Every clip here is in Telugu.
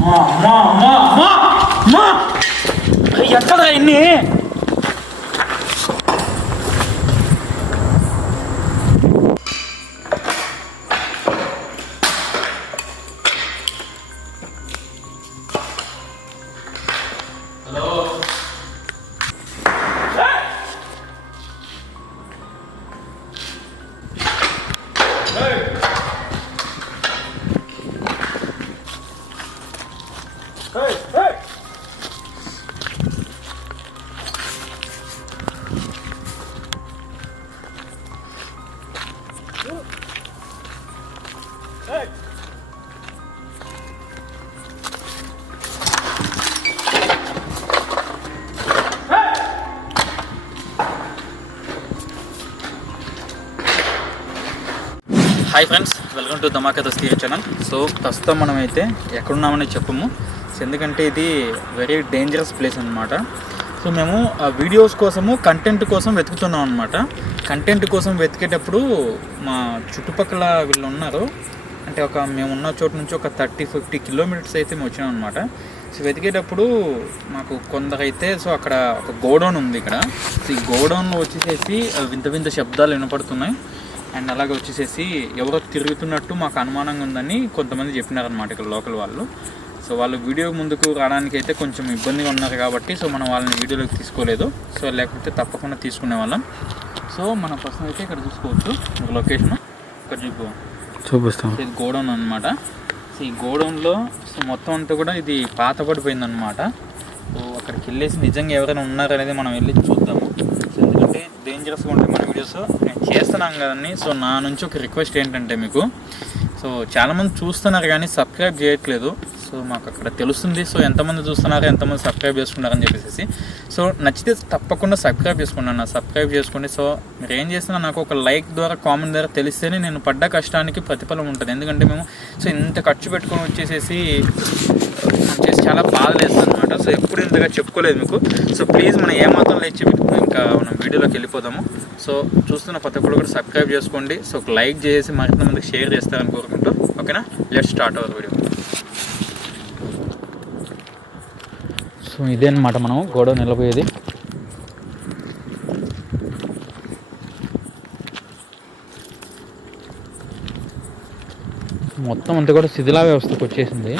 అమ్మా అమ్మా అమ్మా అమ్మా ఎక్కడ ఇన్ని? Hi friends welcome to Dhamaka Dasti channel so ప్రస్తుతం మనమైతే ఎక్కడున్నామని చెప్పము. సో ఎందుకంటే ఇది వెరీ డేంజరస్ ప్లేస్ అనమాట సో మేము ఆ వీడియోస్ కోసము కంటెంట్ కోసం వెతుకుతున్నాం అనమాట కంటెంట్ కోసం వెతికేటప్పుడు మా చుట్టుపక్కల వీళ్ళు ఉన్నారు. అంటే ఒక మేము ఉన్న చోటు నుంచి ఒక థర్టీ ఫిఫ్టీ కిలోమీటర్స్ అయితే మేము వచ్చినాం అనమాట సో వెతికేటప్పుడు మాకు కొందరైతే సో అక్కడ ఒక గోడౌన్ ఉంది ఇక్కడ. సో ఈ గోడౌన్లో వచ్చేసేసి వింత వింత శబ్దాలు వినపడుతున్నాయి. అండ్ అలాగే వచ్చేసేసి ఎవరో తిరుగుతున్నట్టు మాకు అనుమానంగా ఉందని కొంతమంది చెప్పినారనమాట ఇక్కడ లోకల్ వాళ్ళు. సో వాళ్ళు వీడియో ముందుకు రావడానికి అయితే కొంచెం ఇబ్బందిగా ఉన్నారు కాబట్టి సో మనం వాళ్ళని వీడియోలోకి తీసుకోలేదు. సో లేకపోతే తప్పకుండా తీసుకునే వాళ్ళం. సో మన ప్రశ్న అయితే ఇక్కడ చూసుకోవచ్చు. లొకేషన్. ఇక్కడ చూపు. చూపిస్తాం. ఇది గోడౌన్ అనమాట సో ఈ గోడౌన్లో సో మొత్తం అంతా కూడా ఇది పాత పడిపోయింది అనమాట సో అక్కడికి వెళ్ళేసి నిజంగా ఎవరైనా ఉన్నారనేది మనం వెళ్ళి ఎందుకంటే డేంజరస్గా ఉంటాయి మన వీడియోస్ నేను చేస్తున్నాను కదండి. సో నా నుంచి ఒక రిక్వెస్ట్ ఏంటంటే మీకు సో చాలామంది చూస్తున్నారు కానీ సబ్స్క్రైబ్ చేయట్లేదు. సో మాకు అక్కడ తెలుస్తుంది. సో ఎంతమంది చూస్తున్నారు ఎంతమంది సబ్స్క్రైబ్ చేసుకున్నారని చెప్పేసి సో నచ్చితే తప్పకుండా సబ్స్క్రైబ్ చేసుకున్నాను. నా సబ్స్క్రైబ్ చేసుకోండి. సో మీరు ఏం చేసినా నాకు ఒక లైక్ ద్వారా కామెంట్ ద్వారా తెలిస్తేనే నేను పడ్డ కష్టానికి ప్రతిఫలం ఉంటుంది. ఎందుకంటే మేము సో ఇంత ఖర్చు పెట్టుకొని వచ్చేసేసి చేసి చాలా బాధ అనమాట సో ఎప్పుడు ఇంతగా చెప్పుకోలేదు మీకు. సో ప్లీజ్ మనం ఏమాత్రం లేచి ఇంకా మనం వీడియోలోకి వెళ్ళిపోదాము. సో చూస్తున్న ప్రతి ఒక్కరు కూడా సబ్స్క్రైబ్ చేసుకోండి. సో ఒక లైక్ చేసి మరింత మందికి షేర్ చేస్తారని కోరుకుంటూ ఓకేనా లెట్ స్టార్ట్ అవ్వదు వీడియో సో ఇదే అనమాట మనం గొడవ నిలబోయేది. మొత్తం అంతా కూడా శిథిలా వ్యవస్థకు వచ్చేసింది.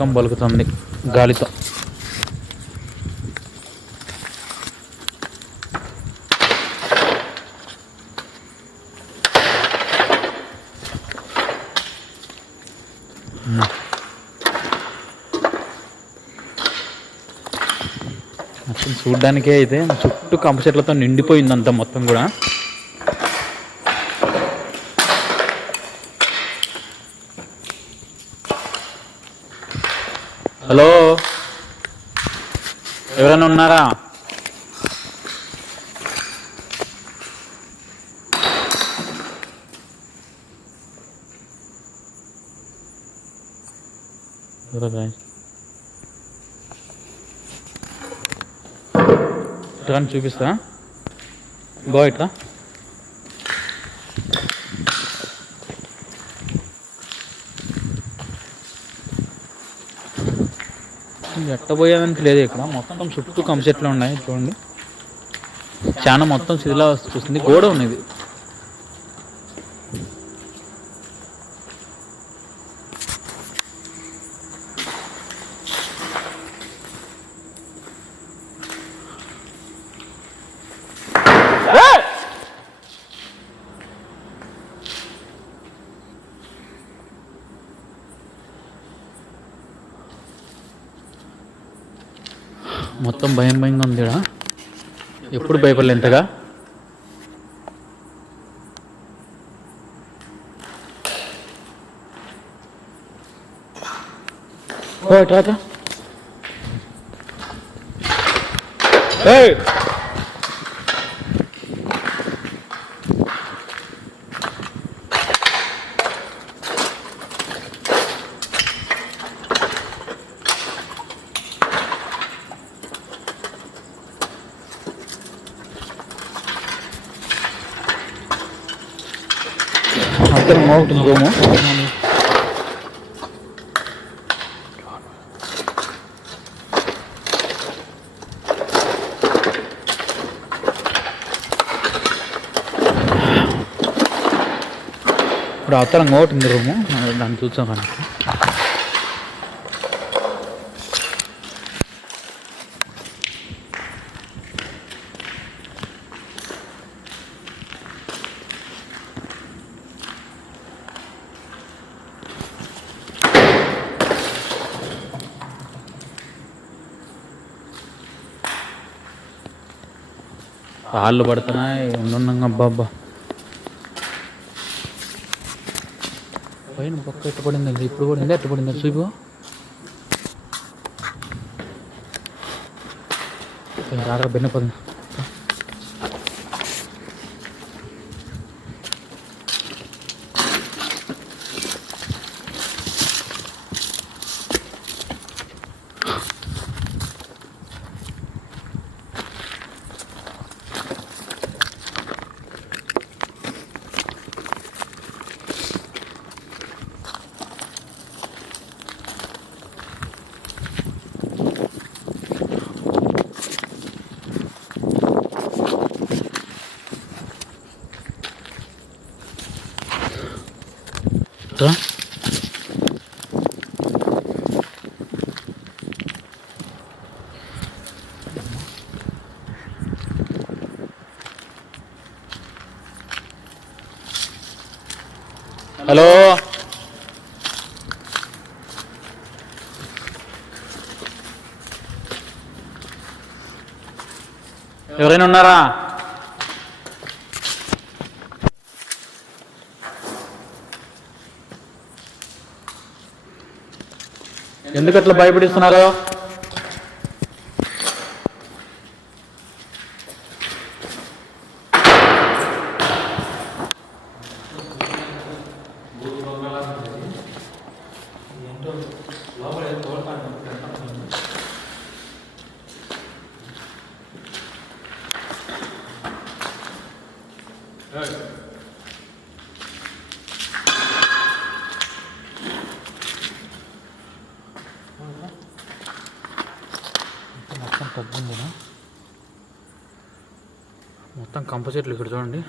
వెల్కమ్ బలుకుతుంది గాలితో. చూడ్డానికే అయితే చుట్టూ కంప చెట్లతో నిండిపోయిందంతా మొత్తం కూడా. హలో. ఎవరైనా ఉన్నారా? చూపిస్తా. గో ఇట్లా ఎట్టబోయేదానికి లేదు ఇక్కడ. మొత్తం చుట్టూ కంచెట్లు ఉన్నాయి చూడండి. చాలా మొత్తం శిథిలా చూస్తుంది గోడ ఉన్నది. మొత్తం భయం భయంగా ఉంది ఎప్పుడు భయపడలే ఇంతగా? ఓ ఇట్రా మోగుతుంది రూము ఇప్పుడు అవతల ఇంకోటి ఉంది రూము. దాన్ని చూసాం కానీ కాళ్ళు పడుతున్నాయి. ఉండున్నాం అబ్బాబ్బా. అబ్బా పైన పక్క ఎట్టు పడింది ఇప్పుడు పడింది ఎట్టు పడింది చూపు. రాగా బెన్న పడింది రా హలో ఎవరైనా ఉన్నారా? ఎందుకట్లా భయపడిస్తున్నారో? మొత్తం తగ్గిందినా మొత్తం కంప చెట్లు ఇక్కడ చూడండి.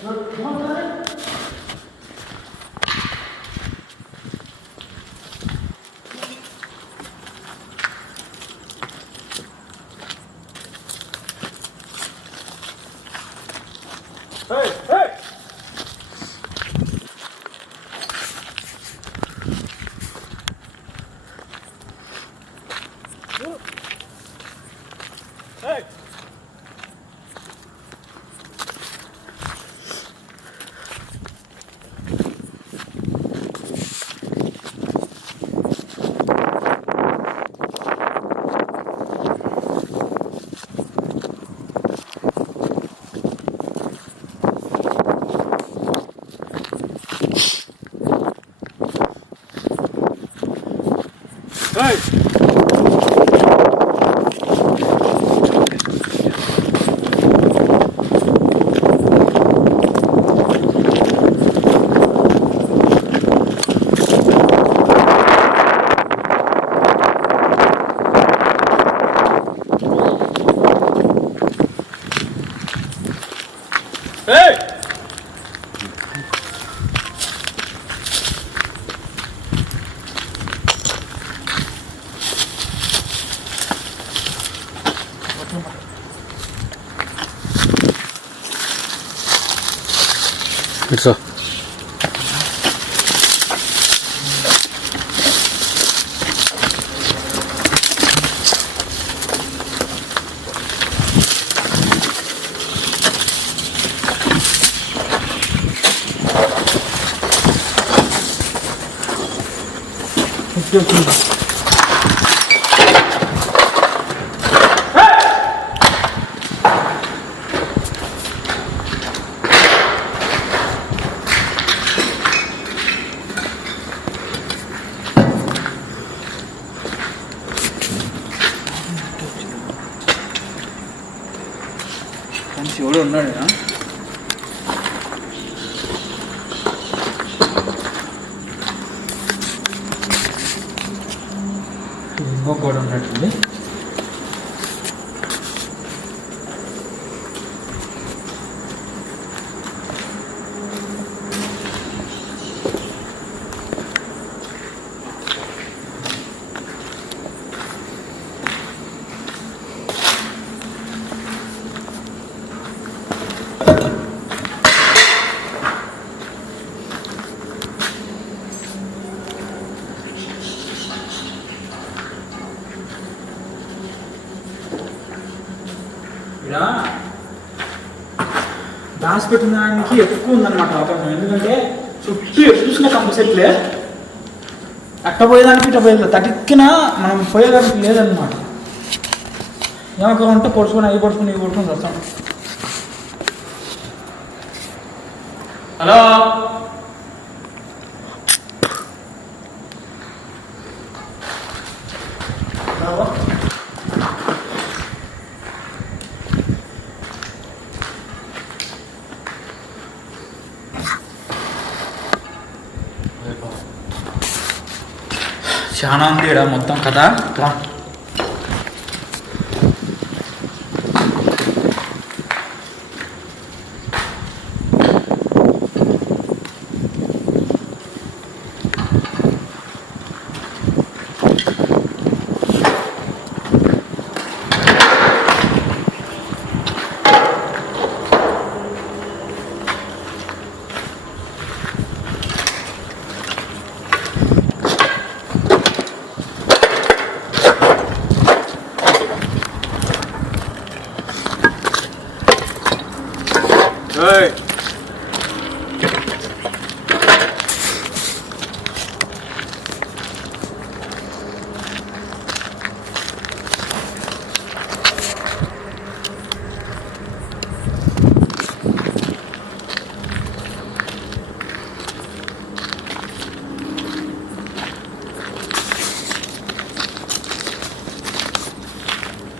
Good. Come on, చుట్టూ వచ్చింది కానీ శివుడు ఉన్నాడు కదా ఇంకో కూడా ఉన్నట్టుంది ఇలా పెట్టిన దానికి ఎక్కువ ఉందన్నమాట అవకాశం ఎందుకంటే చుట్టూ ఎటు చూసిన కంప సెట్లే. అట్ట పోయేదానికి ఇట్ట పోయేది తటిక్కిన మనం పోయేదానికి లేదన్నమాట. ఏమొక ఉంటే పొడుచుకొని అవి పొడుచుకొని ఇవి పొడుచుకొని వస్తాం. హలో? చాలా ఉంది ఇక్కడ మొత్తం కథ రా.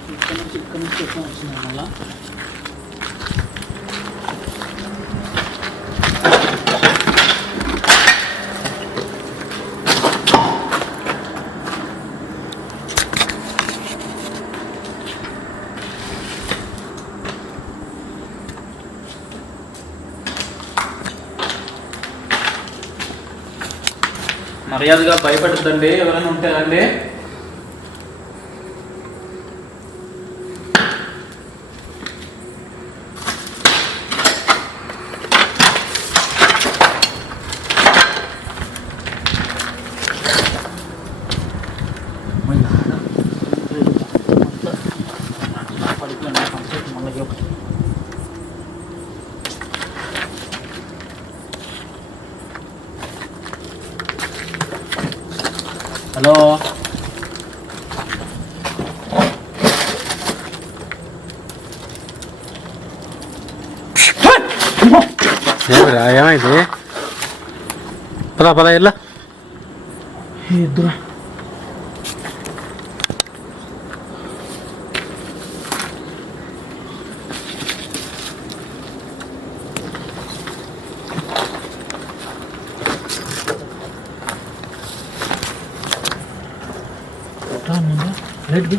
ఇక్కడ నుంచి ఇక్కడ నుంచి ఎక్కడ వచ్చింది మళ్ళా మర్యాదగా భయపడద్దండి. ఎవరైనా ఉంటే రండి. పదా పదా ఇల్లా ఇద్దరు లైట్ బి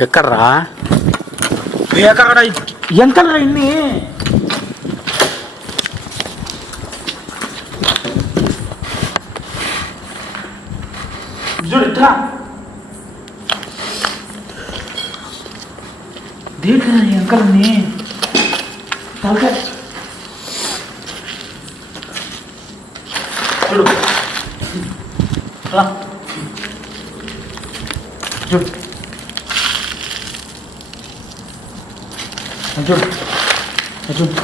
ఎక్కడరా? ఎక్కడ ఎంకలరా ఇన్ని? చూడు ఇట్లా దేంట్లో ఎంకలని తలకాయ చూడు రా. చూడు చూడు చూడు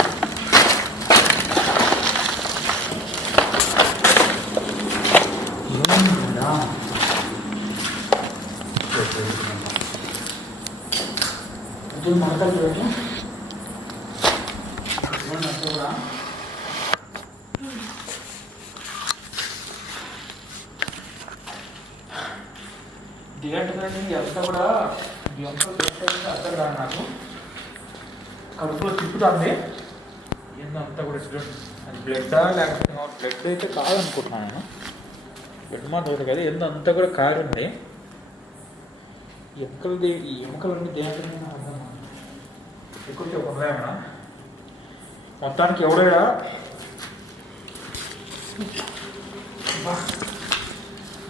ఏముందిరా? చూడు మొలకలు చూడండి చూడండి అంతా కూడా. థియేటర్ ఎంత కూడా ఎంత అర్థం కాదు నాకు. కడుపులో తిప్పుతుంది. ఏందంతా కూడా చూడండి అది బ్లడ్ లేకపోతే బ్లడ్ అయితే కాదనుకుంటున్నాను నేను. బ్లడ్ మాత్రం కదా ఏందో అంతా కూడా కారండి ఎముకలు ఈ ఎముకలన్నీ దేంట్లో ఎక్కువ ఉన్నాయన్నా మొత్తానికి ఎవడైనా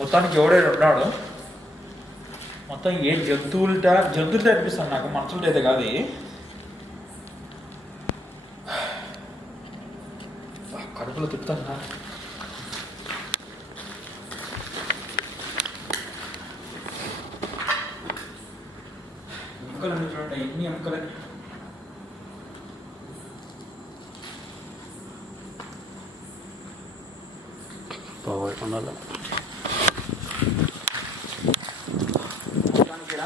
మొత్తానికి ఎవడైనా ఉన్నాడు? మొత్తం ఏ జంతువులట జంతువులతో అనిపిస్తాను నాకు మనుషులతో అయితే కాదు కడుపులో తిప్పుతాను ఎముకలు అన్ని చూడండి ఎన్ని ఎముకలు పోకుండా మొత్తానికి ఈడ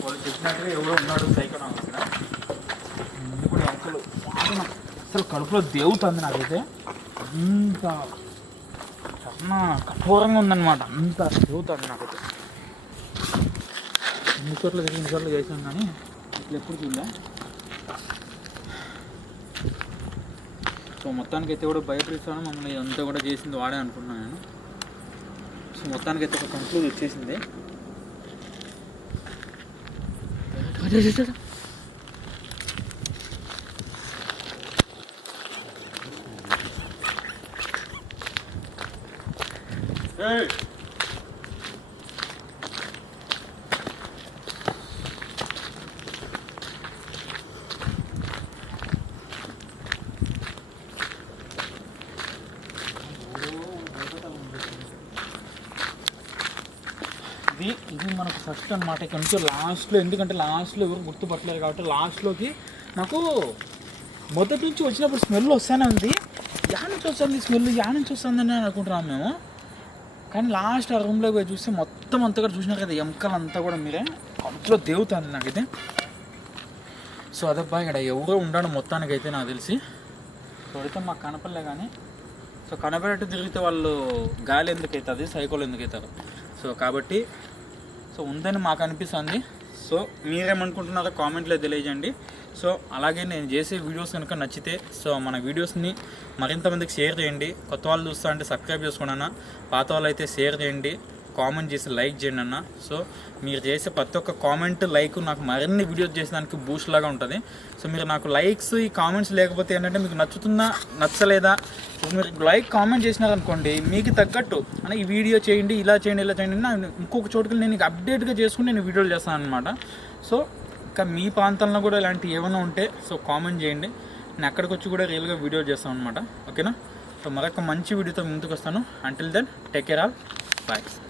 వాళ్ళు చెప్పినట్టుగా ఎవరో ఉన్నాడు సైకిల్ ఇక్కడ ముందు కూడా అసలు కడుపులో దేవుతుంది నాకైతే. అంత చాలా కఠోరంగా ఉందన్నమాట. అంత దేవుతుంది నాకైతే. ఎన్ని చోట్ల ఎన్ని చోట్ల చేసాను కానీ ఇట్లా ఎప్పుడు చూడలే. సో మొత్తానికి అయితే కూడా భయపడిస్తాను. మమ్మల్ని అంతా కూడా చేసింది వాడే అనుకున్నాను నేను. సో మొత్తానికి అయితే ఒక కంక్లూజ్ వచ్చేసింది. అదే అదే, అదే. ఏయ్ ఇది ఇది మనకు ఫస్ట్ అనమాట ఇక్కడ నుంచి లాస్ట్లో ఎందుకంటే లాస్ట్లో ఎవరు గుర్తుపట్టలేరు కాబట్టి లాస్ట్లోకి నాకు మొదటి నుంచి వచ్చినప్పుడు స్మెల్ వస్తూనే ఉంది. యా నుంచి వస్తుంది స్మెల్ యా నుంచి వస్తుందని అనుకుంటున్నాం మేము. కానీ లాస్ట్ ఆ రూమ్లో పోయి చూస్తే మొత్తం అంతా కూడా చూసినారు కదా ఎముకలు అంతా కూడా మీరే. కడుపులో దేవుతుంది నాకైతే. సో అదబ్బా ఇక్కడ ఎవరో ఉండడం మొత్తానికైతే నాకు తెలిసి. అయితే మాకు కనపడలే కానీ. సో కనపడేట్టు తిరిగితే వాళ్ళు గాలి ఎందుకు అవుతుంది సైకోలు ఎందుకు అవుతారు సో కాబట్టి సో ఉందని మాకు అనిపిస్తుంది. సో మీరేమనుకుంటున్నారో కామెంట్లో తెలియజేయండి. సో అలాగే నేను చేసే వీడియోస్ కనుక నచ్చితే సో మన వీడియోస్ని మరింత మందికి షేర్ చేయండి. కొత్త వాళ్ళు చూస్తా అంటే సబ్స్క్రైబ్ చేసుకున్నాను పాత వాళ్ళు అయితే షేర్ చేయండి. కామెంట్ చేసి లైక్ చేయండి అన్న. సో మీరు చేసే ప్రతి ఒక్క కామెంట్ లైక్ నాకు మరిన్ని వీడియోస్ చేసేదానికి బూస్ట్ లాగా ఉంటుంది. సో మీరు నాకు లైక్స్ ఈ కామెంట్స్ లేకపోతే ఏంటంటే మీకు నచ్చుతుందా నచ్చలేదా? మీరు లైక్ కామెంట్ చేసినారనుకోండి మీకు తగ్గట్టు అంటే ఈ వీడియో చేయండి ఇలా చేయండి ఇలా చేయండి ఇంకొక చోటుకి నేను అప్డేట్గా చేసుకుని నేను వీడియోలు చేస్తాను అనమాట సో ఇంకా మీ ప్రాంతంలో కూడా ఇలాంటివి ఏమైనా ఉంటే సో కామెంట్ చేయండి. నేను అక్కడికి వచ్చి కూడా రియల్గా వీడియో చేస్తాను అనమాట ఓకేనా సో మరొక మంచి వీడియోతో ముందుకు వస్తాను until then take care all bye